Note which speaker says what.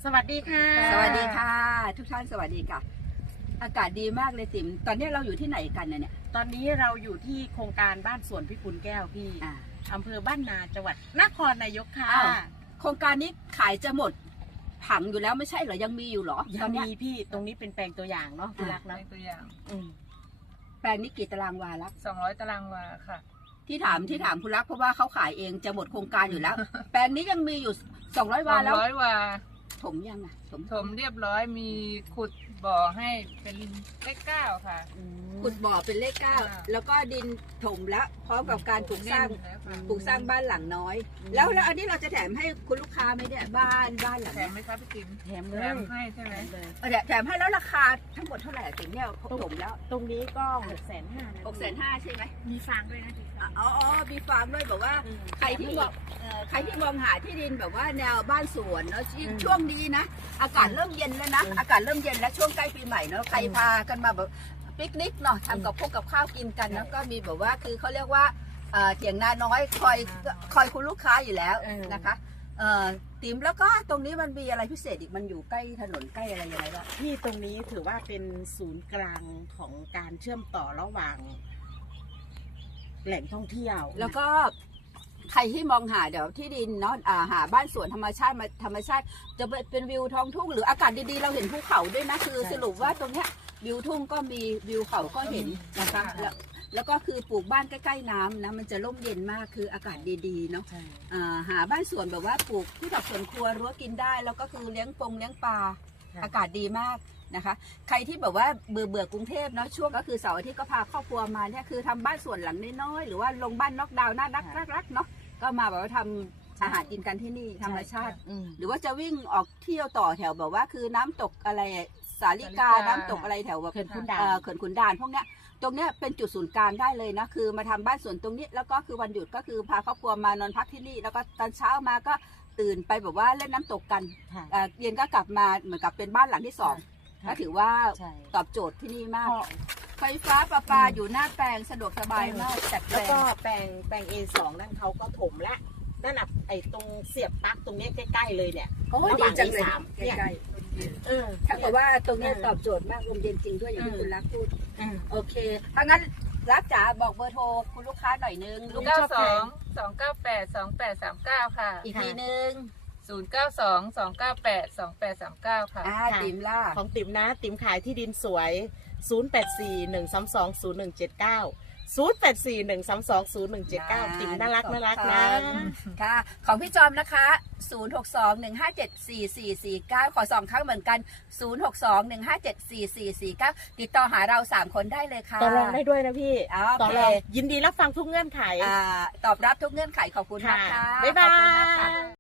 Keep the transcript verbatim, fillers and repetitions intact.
Speaker 1: สวัสดีค่ะ
Speaker 2: สวัสดีค่ะทุกท่านสวัสดีค่ะอากาศดีมากเลยติ๋มตอนนี้เราอยู่ที่ไหนกันเนี่ย
Speaker 1: ตอนนี้เราอยู่ที่โครงการบ้านสวนพิกุลแก้วพี่อำเภอบ้านนาจังหวัดนครนายกค่ะ
Speaker 2: โครงการนี้ขายจะหมดผังอยู่แล้วไม่ใช่เหรอยังมีอยู่เหรอ
Speaker 1: ยังมีพี่ตรงนี้เป็นแปลงตัวอย่างเนาะพี่รักนะ
Speaker 3: ตัวอย่าง
Speaker 2: แปลงนี้กี่ตารางวาละ
Speaker 3: สองร้อยตารางวาค่ะ
Speaker 2: ที่ถามที่ถามคุณรักเพราะว่าเขาขายเองจะหมดโครงการอยู่แล้ว แปลงนี้ยังมีอยู่สองร้อยวาแล้ว
Speaker 3: ร้อยวา
Speaker 2: ถมยังอ่ะถม
Speaker 3: ถมเรียบร้อยมีขุดบ่อให้เป็นเลขเก้าค่ะ
Speaker 2: ขุดบ่อเป็นเลขเก้าแล้วก็ดินถมแล้วพร้อมกับการปลูกสร้างปลูกสร้างบ้านหลังน้อยแล้วแล้วอันนี้เราจะแถมให้คุณลูกค้าไหมเนี่ยบ้านบ้านหลัง
Speaker 3: แถมไหมคะพี่ติ๋ม
Speaker 1: แถมเลย
Speaker 3: แถมให้ใช่ไหม
Speaker 2: แถมให้แล้วราคาทั้งหมดเท่าไหร่ติ๋มเนี่ยถมแล้ว
Speaker 1: ตรงนี้ก็หกแสนห้า
Speaker 2: หกแสนห้าใช่ไหม
Speaker 1: มีฟางด้วยนะ
Speaker 2: อ๋ออ๋อมีฟาร์มด้วยแบบว่าใครที่มองใครที่มองหาที่ดินแบบว่าแนวบ้านสวนเนาะช่วงนี้นะอากาศเริ่มเย็นแล้วนะอากาศเริ่มเย็นแล้วช่วงใกล้ปีใหม่เนาะใครพากันมาแบบปิกนิกเนาะทำกับพวกกับข้าวกินกันแล้วก็มีแบบว่าคือเขาเรียกว่าเถียงนาน้อยคอยคอยคุณลูกค้าอยู่แล้วนะคะติ๋มแล้วก็ตรงนี้มันมีอะไรพิเศษอีกมันอยู่ใกล้ถนนใกล้อะไรยังไงบ้าง
Speaker 1: ที่ตรงนี้ถือว่าเป็นศูนย์กลางของการเชื่อมต่อระหว่างแหล่งท่องเที่ยว
Speaker 2: แล้วก็ใครที่มองหาเดี๋ยวที่ดินเนาะหาบ้านสวนธรรมชาติมาธรรมชาติจะเป็นวิวท้องทุ่งหรืออากาศดีๆเราเห็นภูเขาด้วยนะคือสรุปว่าตรงเนี้ยวิวทุ่งก็มีวิวเขาก็เห็นนะคะแล้วแล้วก็คือปลูกบ้านใกล้ๆน้ำนะมันจะร่มเย็นมากคืออากาศดีๆเนาะหาบ้านสวนแบบว่าปลูกที่แบบสวนครัวรั้วกินได้แล้วก็คือเลี้ยงปงเลี้ยงปลาอากาศดีมากนะคะใครที่แบบว่าเบื่อเบื่อกรุงเทพเนาะช่วงก็คือเสาร์อาทิตย์ก็พาครอบครัวมาเนี่ยคือทำบ้านสวนหลังน้อยๆหรือว่าลงบ้านน็อกดาวน์น่ารักรักๆเนาะก็มาแบบว่าทำอาหารกินกันที่นี่ธรรมชาติหรือว่าจะวิ่งออกเที่ยวต่อแถวแบบว่าคือน้ำตกอะไรสาลิกาน้ำตกอะไรแถวแบบ
Speaker 1: เขื่อนขุนด่าน
Speaker 2: เขื่อนขุนด่านพวกเนี้ยตรงเนี้ยเป็นจุดศูนย์กลางได้เลยนะคือมาทำบ้านสวนตรงนี้แล้วก็คือวันหยุดก็คือพาครอบครัวมานอนพักที่นี่แล้วก็ตอนเช้ามาก็ตื่นไปแบบว่าเล่นน้ำตกกันเย็นก็กลับมาเหมือนกับเป็นบ้านหลังที่สองก็ถือว่าตอบโจทย์ที่นี่มากไฟฟ้าประปาอยู่หน้าแปลงสะดวกสบายมากแต่
Speaker 1: แล้วก็แปลงแปลง เอ สอง นั่นเขาก็ถมแล้วนั่นน่ะไอ้ตรงเสียบปลั๊กตรงนี้ใกล้ๆเลยเนี่ย
Speaker 2: โอ้ดีจังเลยใกล้ๆเออถ้าเกิดว่าตรงนี้ตอบโจทย์มากลมเย็นจริงด้วยอย่างที่คุณรักพูดโอเคถ้างั้นรักจ๋าบอกเบอร์โทรคุณลูกค้าหน่อยนึง
Speaker 3: ลูกเก้าสองสองเก้าแปดสองแปดสามเก้าค่ะ
Speaker 2: อีกทีนึง
Speaker 3: ศูนย์เก้าสองสองเก้าแปดสองแปดสามเก้าค่ะ
Speaker 2: อ่าติ๋มล่ะ
Speaker 1: ของติ๋มนะติ๋มขายที่ดินสวยศูนย์แปดสี่หนึ่งสามสองศูนย์หนึ่งเจ็ดเก้าศูนย์แปดสี่หนึ่งสามสองศูนย์หนึ่งเจ็ดเก้าติ๋มน่ารักน่ารักนะ
Speaker 2: ค่ะของพี่จอมนะคะศูนย์หกสองหนึ่งห้าเจ็ดสี่สี่สี่เก้าขอสองครั้งเหมือนกันศูนย์หกสองหนึ่งห้าเจ็ดสี่สี่สี่เก้าติดต่อหาเราสามคนได้เลยค่ะ
Speaker 1: ต่อรองได้ด้วยนะพี่ต่อรองยินดีรับฟังทุกเงื่อนไข
Speaker 2: ตอบรับทุกเงื่อนไขขอบคุณมากค่ะ
Speaker 1: บ๊ายบาย